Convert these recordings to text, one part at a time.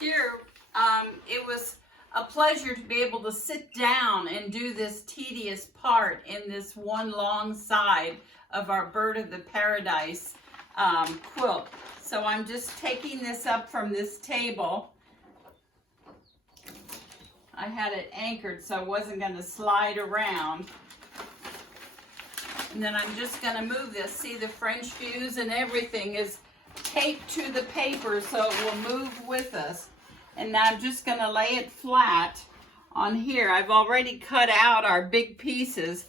Here, it was a pleasure to be able to sit down and do this tedious part in this one long side of our Bird of the Paradise quilt. So I'm just taking this up from this table. I had it anchored so it wasn't going to slide around. And then I'm just going to move this. See, the French fuse and everything is taped to the paper so it will move with us. And now I'm just going to lay it flat on here. I've already cut out our big pieces,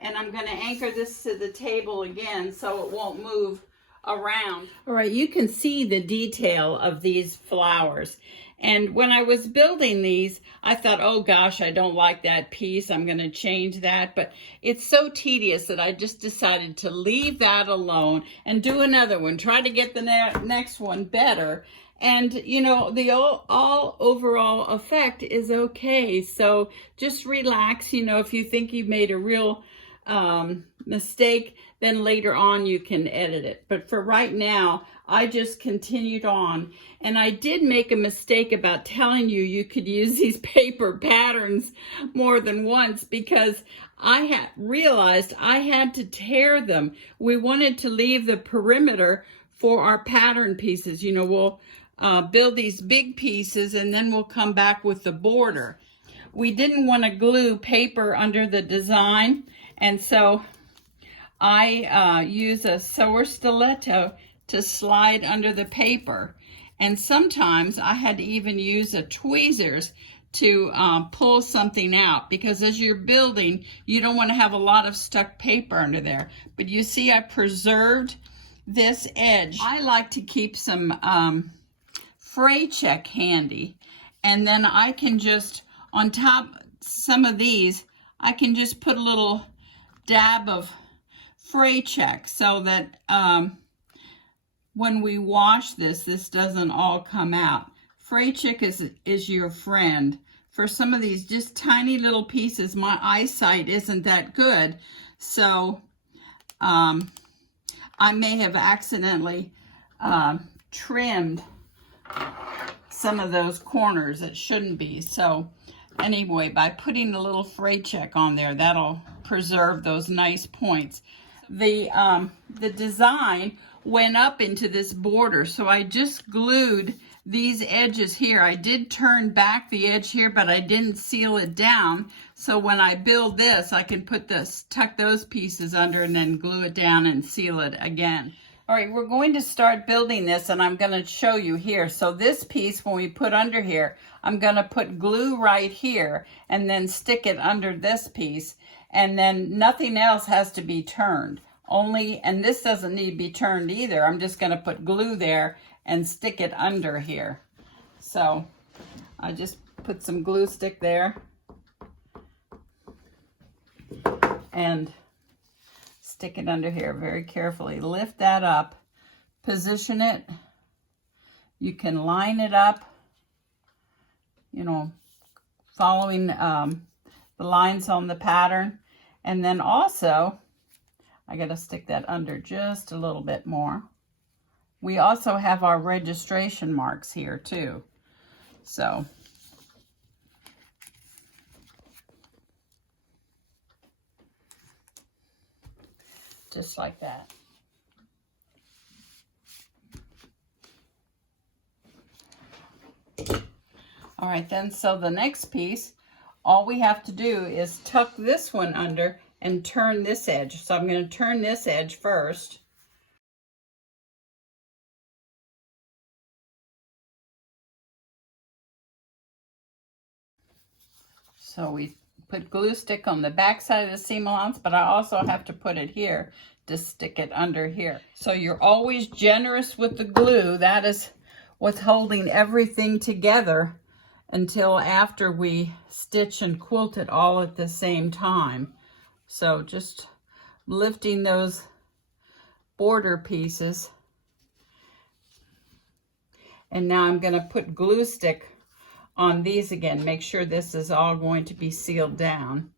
and I'm going to anchor this to the table again so it won't move around. All right, you can see the detail of these flowers. And when I was building these, I thought, oh gosh, I don't like that piece. I'm going to change that. But it's so tedious that I just decided to leave that alone and do another one. Try to get the next one better. And, you know, the all overall effect is okay. So just relax. You know, if you think you've made a real mistake, then later on you can edit it. But for right now, I just continued on. And I did make a mistake about telling you you could use these paper patterns more than once, because I had realized I had to tear them. We wanted to leave the perimeter for our pattern pieces. You know, we'll build these big pieces and then we'll come back with the border. We didn't want to glue paper under the design, and so I use a sewer stiletto to slide under the paper. And sometimes I had to even use a tweezers to pull something out, because as you're building, you don't want to have a lot of stuck paper under there. But you see, I preserved this edge. I like to keep some fray check handy, and then I can just, on top some of these, I can just put a little dab of fray check so that when we wash this doesn't all come out. Fray check is your friend. For some of these just tiny little pieces, my eyesight isn't that good, so I may have accidentally trimmed some of those corners that shouldn't be. So anyway, by putting a little fray check on there, that'll preserve those nice points. The design went up into this border, so I just glued these edges here. I did turn back the edge here, but I didn't seal it down. So when I build this, I can tuck those pieces under and then glue it down and seal it again. All right, we're going to start building this, and I'm going to show you here. So this piece, when we put under here, I'm going to put glue right here and then stick it under this piece, and then nothing else has to be turned. And this doesn't need to be turned either. I'm just going to put glue there and stick it under here. So I just put some glue stick there and stick it under here very carefully. Lift that up, position it. You can line it up, you know, following the lines on the pattern. And then also, I got to stick that under just a little bit more. We also have our registration marks here too. So just like that. All right then, so the next piece, all we have to do is tuck this one under and turn this edge. So I'm going to turn this edge first. So we put glue stick on the back side of the seam allowance, but I also have to put it here to stick it under here. So you're always generous with the glue. That is what's holding everything together until after we stitch and quilt it all at the same time. So just lifting those border pieces. And now I'm going to put glue stick on these again. Make sure this is all going to be sealed down.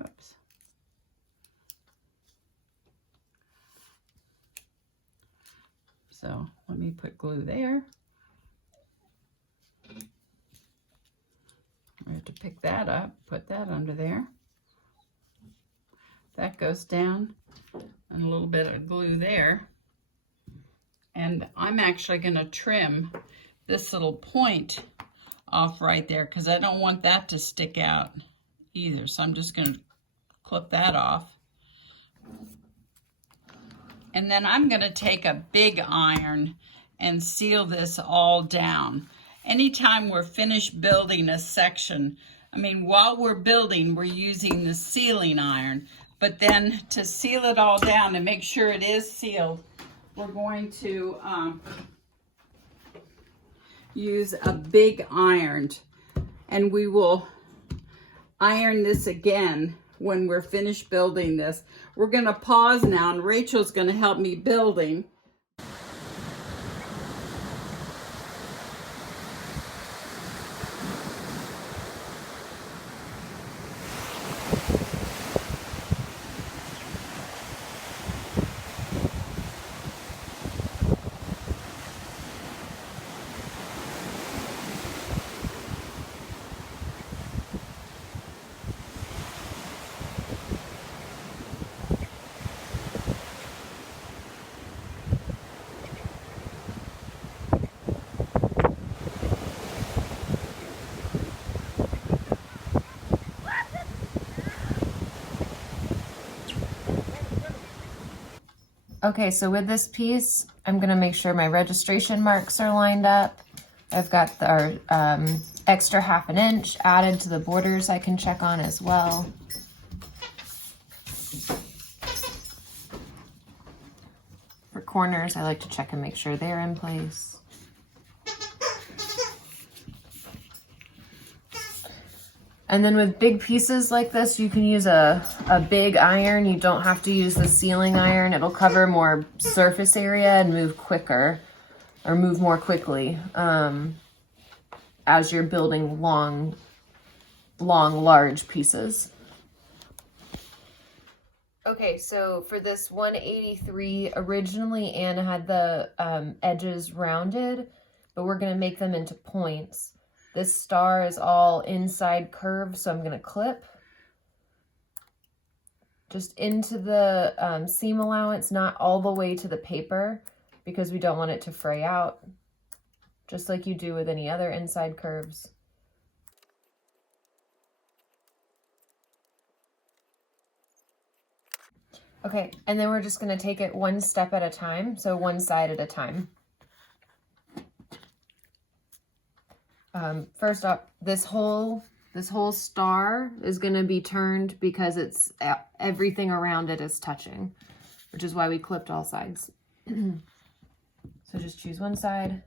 Oops. So let me put glue there. I have to pick that up, put that under there. That goes down, and a little bit of glue there. And I'm actually going to trim this little point off right there because I don't want that to stick out either. So I'm just going to clip that off. And then I'm going to take a big iron and seal this all down. Anytime we're finished building a section, I mean, while we're building, we're using the sealing iron. But then to seal it all down and make sure it is sealed, we're going to use a big iron. And we will iron this again when we're finished building this. We're going to pause now, and Rachel's going to help me building. Okay, so with this piece, I'm gonna make sure my registration marks are lined up. I've got our extra 1/2 inch added to the borders I can check on as well. For corners, I like to check and make sure they're in place. And then with big pieces like this, you can use a big iron. You don't have to use the sealing iron. It'll cover more surface area and move quicker, or move more quickly as you're building long, large pieces. Okay, so for this 183, originally Anna had the edges rounded, but we're gonna make them into points. This star is all inside curved, so I'm gonna clip just into the seam allowance, not all the way to the paper, because we don't want it to fray out, just like you do with any other inside curves. Okay, and then we're just gonna take it one step at a time, so one side at a time. First up, this whole star is going to be turned because it's everything around it is touching, which is why we clipped all sides. So just choose one side.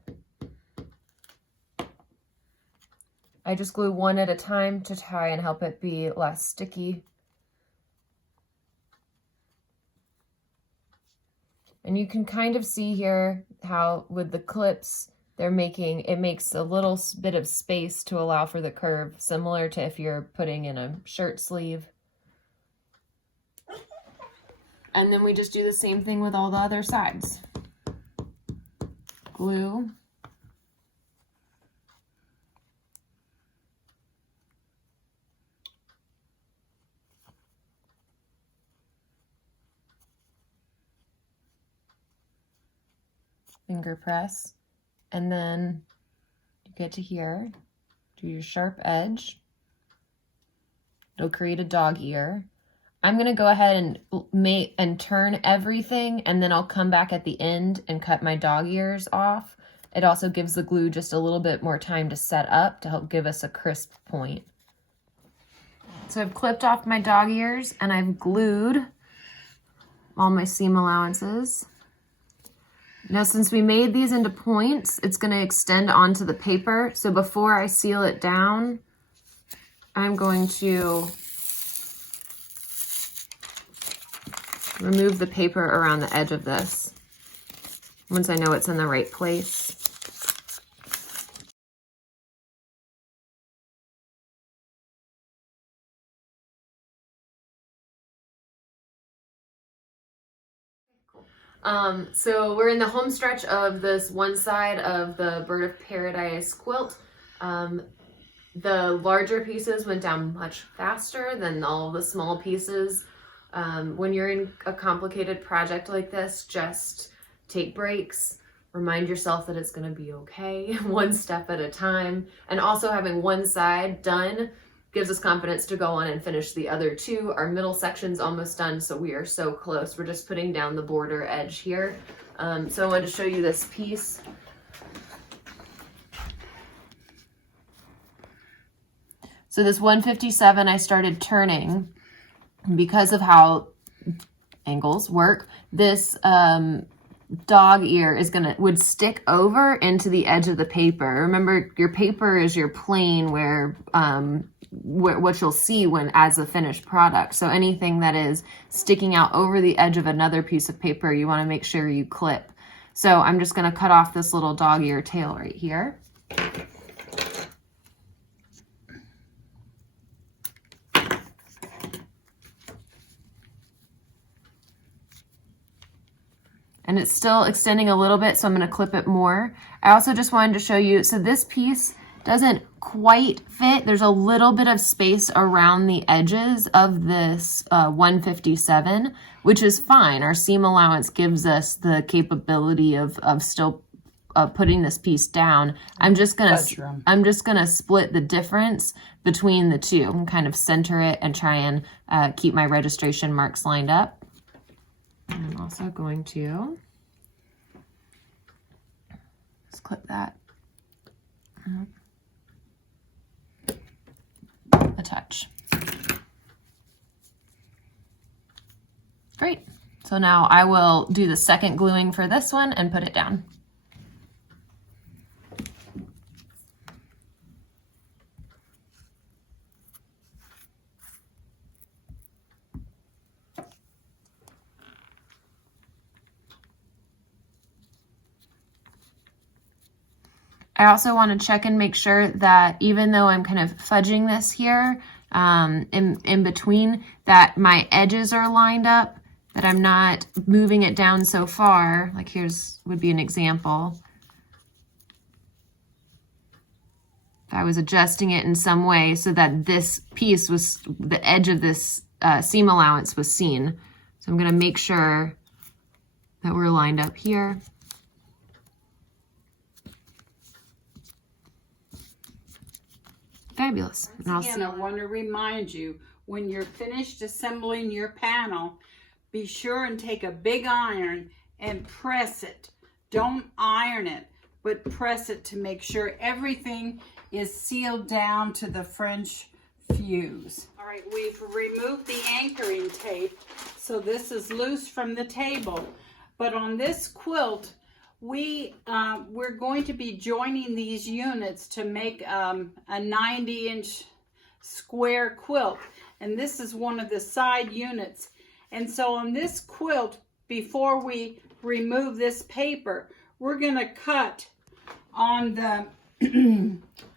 I just glue one at a time to try and help it be less sticky. And you can kind of see here how with the clips, it makes a little bit of space to allow for the curve, similar to if you're putting in a shirt sleeve. And then we just do the same thing with all the other sides. Glue. Finger press. And then you get to here, do your sharp edge. It'll create a dog ear. I'm gonna go ahead and turn everything, and then I'll come back at the end and cut my dog ears off. It also gives the glue just a little bit more time to set up to help give us a crisp point. So I've clipped off my dog ears and I've glued all my seam allowances. Now, since we made these into points, it's going to extend onto the paper. So before I seal it down, I'm going to remove the paper around the edge of this once I know it's in the right place. So we're in the home stretch of this one side of the Bird of Paradise quilt. The larger pieces went down much faster than all the small pieces. When you're in a complicated project like this, just take breaks, remind yourself that it's going to be okay, one step at a time. And also having one side done gives us confidence to go on and finish the other two. Our middle section's almost done, so we are so close. We're just putting down the border edge here. So I wanted to show you this piece. So this 157 I started turning because of how angles work. This dog ear would stick over into the edge of the paper. Remember, your paper is your plane where what you'll see when as a finished product. So anything that is sticking out over the edge of another piece of paper, you want to make sure you clip. So I'm just going to cut off this little dog ear tail right here. And it's still extending a little bit, so I'm going to clip it more. I also just wanted to show you, so this piece doesn't quite fit. There's a little bit of space around the edges of this 157, which is fine. Our seam allowance gives us the capability of still putting this piece down. I'm just gonna split the difference between the two and kind of center it and try and keep my registration marks lined up. I'm also going to just clip that a touch. Great. So now I will do the second gluing for this one and put it down. I also want to check and make sure that even though I'm kind of fudging this here in between, that my edges are lined up, that I'm not moving it down so far. Like would be an example. If I was adjusting it in some way so that this piece was, the edge of this seam allowance was seen. So I'm going to make sure that we're lined up here. Fabulous. Again, I want to remind you, when you're finished assembling your panel, be sure and take a big iron and press it. Don't iron it, but press it to make sure everything is sealed down to the French fuse. All right, we've removed the anchoring tape, so this is loose from the table. But on this quilt, we're going to be joining these units to make a 90-inch square quilt, and this is one of the side units. And so on this quilt, before we remove this paper, we're going to cut on the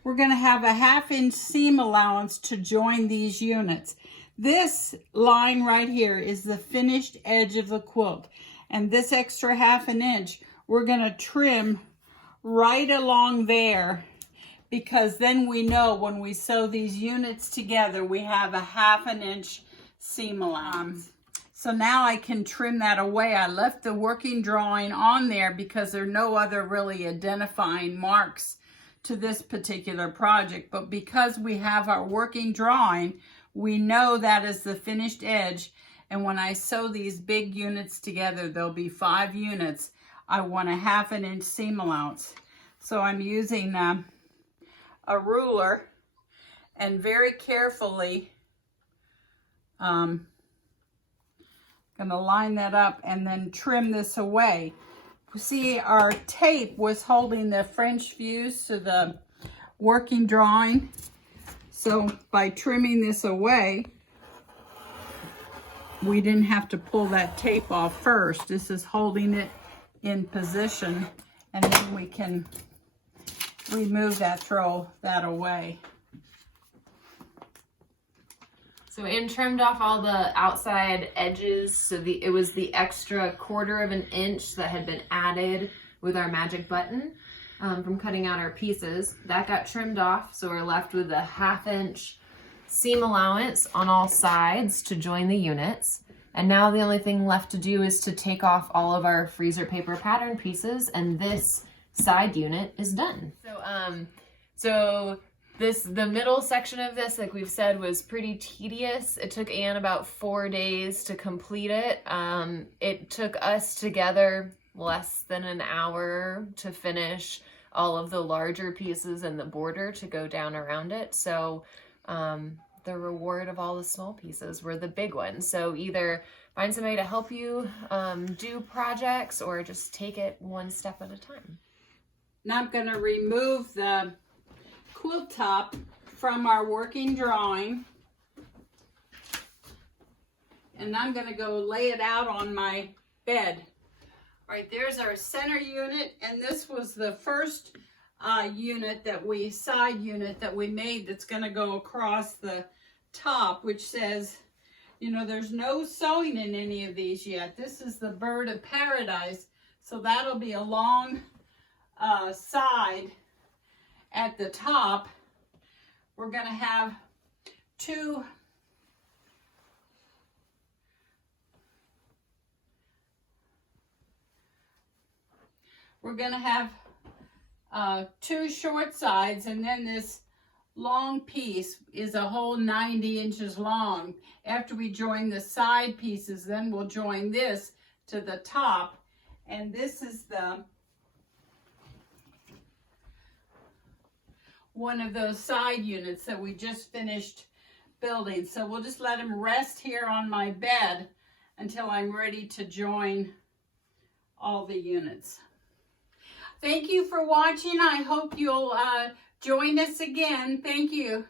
we're going to have a 1/2-inch seam allowance to join these units. This line right here is the finished edge of the quilt, and this extra 1/2 inch we're going to trim right along there, because then we know when we sew these units together, we have a 1/2 inch seam allowance. So now I can trim that away. I left the working drawing on there because there are no other really identifying marks to this particular project. But because we have our working drawing, we know that is the finished edge. And when I sew these big units together, there'll be 5 units. I want a 1/2 inch seam allowance. So I'm using a ruler and very carefully going to line that up and then trim this away. See, our tape was holding the French fuse to the working drawing. So by trimming this away, we didn't have to pull that tape off first. This is holding it in position, and then we can remove that, throw that away. So Anne trimmed off all the outside edges, so it was the extra 1/4 of an inch that had been added with our magic button from cutting out our pieces. That got trimmed off, so we're left with a 1/2 inch seam allowance on all sides to join the units. And now the only thing left to do is to take off all of our freezer paper pattern pieces, and this side unit is done. So the middle section of this, like we've said, was pretty tedious. It took Anne about 4 days to complete it. It took us together less than an hour to finish all of the larger pieces and the border to go down around it. So the reward of all the small pieces were the big ones. So either find somebody to help you do projects, or just take it one step at a time. Now I'm going to remove the quilt top from our working drawing, and I'm going to go lay it out on my bed. All right, there's our center unit, and this was the first side unit that we made that's going to go across the top, which says, you know, there's no sewing in any of these yet. This is the bird of paradise, so that'll be a long side at the top. We're going to have two short sides, and then this long piece is a whole 90 inches long. After we join the side pieces, then we'll join this to the top, and this is the one of those side units that we just finished building. So we'll just let them rest here on my bed until I'm ready to join all the units. Thank you for watching. I hope you'll join us again. Thank you.